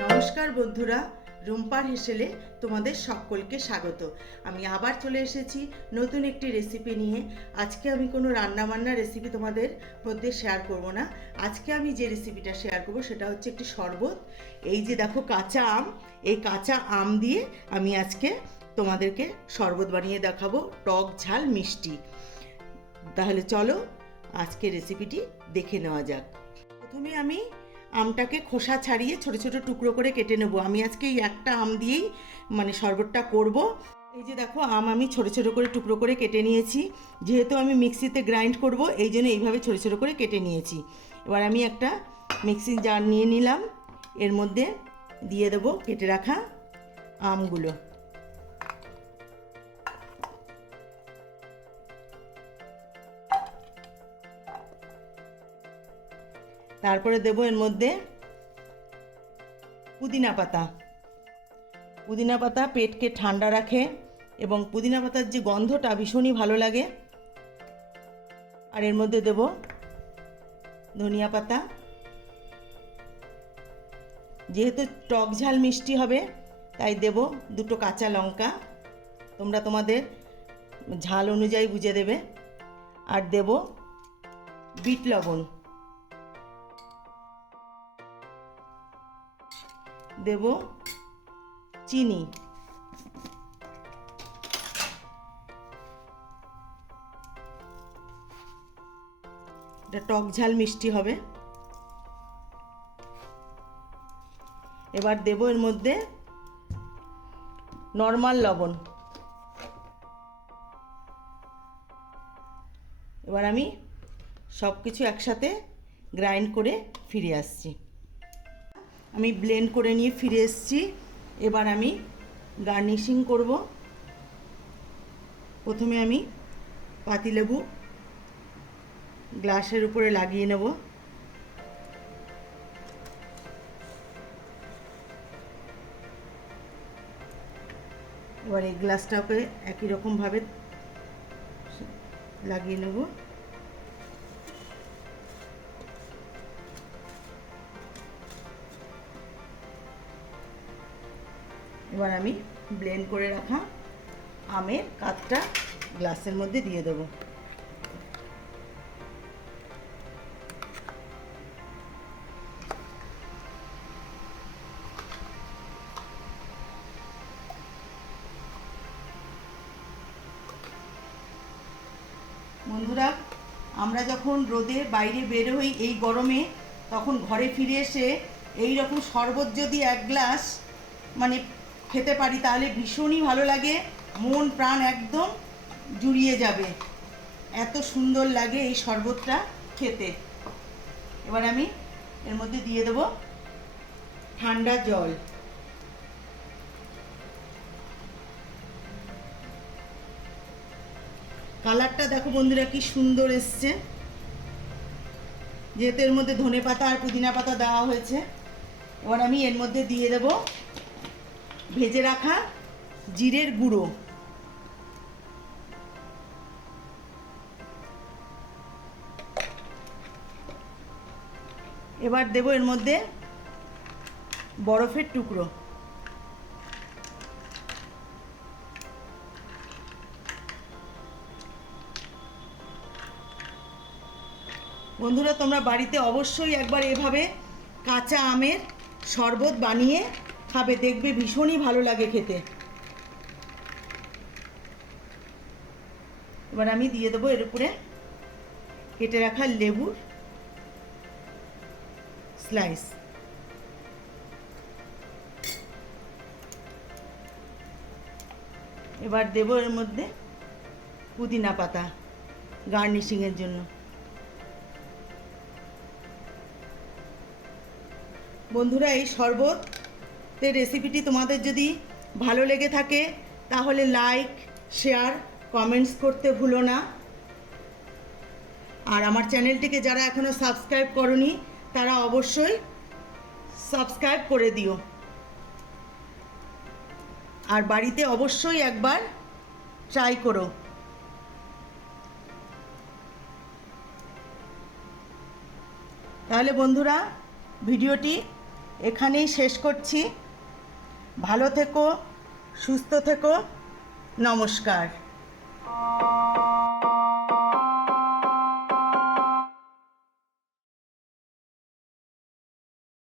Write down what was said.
নমস্কার বন্ধুরা, রুম্পার হেসেলে তোমাদের সকলকে স্বাগত। আমি আবার চলে এসেছি নতুন একটি রেসিপি নিয়ে। আজকে আমি কোনো রান্নাবান্নার রেসিপি তোমাদের মধ্যে শেয়ার করব না। আজকে আমি যে রেসিপিটা শেয়ার করব সেটা হচ্ছে একটি শরবত। এই যে দেখো কাঁচা আম, এই কাঁচা আম দিয়ে আমি আজকে তোমাদেরকে শরবত বানিয়ে দেখাবো, টক ঝাল মিষ্টি। তাহলে চলো আজকে রেসিপিটি দেখে নেওয়া যাক। প্রথমে আমি আমটাকে খোসা ছাড়িয়ে ছোট ছোট টুকরো করে কেটে নেব। আমি আজকে এই একটা আম দিয়েই শরবতটা করব। এই যে দেখো আম আমি ছোট ছোট করে টুকরো করে কেটে নিয়েছি। যেহেতু আমি মিক্সিতে গ্রাইন্ড করব এই জন্য এইভাবে ছোট ছোট করে কেটে নিয়েছি। এবার আমি একটা মিক্সিং জার নিয়ে নিলাম, এর মধ্যে দিয়ে দেবো কেটে রাখা আমগুলো। তারপরে দেবো এর মধ্যে পুদিনা পাতা। পুদিনা পাতা পেটকে ঠান্ডা রাখে এবং পুদিনা পাতার যে গন্ধটা ভীষণই ভালো লাগে। আর এর মধ্যে দেব ধনিয়া পাতা। যেহেতু টক ঝাল মিষ্টি হবে তাই দেব দুটো কাঁচা লঙ্কা, তোমরা তোমাদের ঝাল অনুযায়ী বুঝে দেবে। আর দেব বিট লবণ, দেব চিনি, এটা টক ঝাল মিষ্টি হবে। এবার দেব এর মধ্যে নর্মাল লবণ। এবার আমি সব কিছু একসাথে গ্রাইন্ড করে ফিরে আসছি। আমি ব্লেন্ড করে নিয়ে ফিরে এসেছি। এবার আমি গার্নিশিং করব। প্রথমে আমি পাতিলেবু গ্লাসের উপরে লাগিয়ে নেব। এবার এই গ্লাসটাকে একই রকমভাবে লাগিয়ে নেব। এবার আমি ব্লেন্ড করে রাখা আমের কাতটা গ্লাসের মধ্যে দিয়ে দেব। বন্ধুরা, আমরা যখন রোদে বাইরে বের হই এই গরমে, তখন ঘরে ফিরে এসে এই রকম শরবত যদি এক গ্লাস খেতে পারি তাহলে ভীষণই ভালো লাগে, মন প্রাণ একদম জুড়িয়ে যাবে। এত সুন্দর লাগে এই শরবতটা খেতে। এবার আমি এর মধ্যে দিয়ে দেব ঠান্ডা জল। কালারটা দেখো বন্ধুরা কি সুন্দর এসছে, যেহেতু এর মধ্যে ধনেপাতা আর পুদিনা পাতা দেওয়া হয়েছে। এবার আমি এর মধ্যে দিয়ে দেব ভেজে রাখা জিরের গুঁড়ো। এবার দেব এর মধ্যে বরফের টুকরো। বন্ধুরা, তোমরা বাড়িতে অবশ্যই একবার এভাবে কাঁচা আমের শরবত বানিয়ে খাবে, দেখবে ভীষণই ভালো লাগে খেতে। এবার আমি দিয়ে দেবো এর উপরে কেটে রাখা লেবুর স্লাইস। এবার দেব এর মধ্যে পুদিনা পাতা গার্নিশিংয়ের জন্য। বন্ধুরা, এই শরবতের রেসিপিটি তোমাদের যদি ভালো লেগে থাকে তাহলে লাইক, শেয়ার, কমেন্টস করতে ভুলো না। আর আমার চ্যানেলটিকে যারা এখনও সাবস্ক্রাইব করোনি তারা অবশ্যই সাবস্ক্রাইব করে দিও। আর বাড়িতে অবশ্যই একবার ট্রাই করো। তাহলে বন্ধুরা, ভিডিওটি এখানেই শেষ করছি। ভালো থেকো, সুস্থ থেকো, নমস্কার।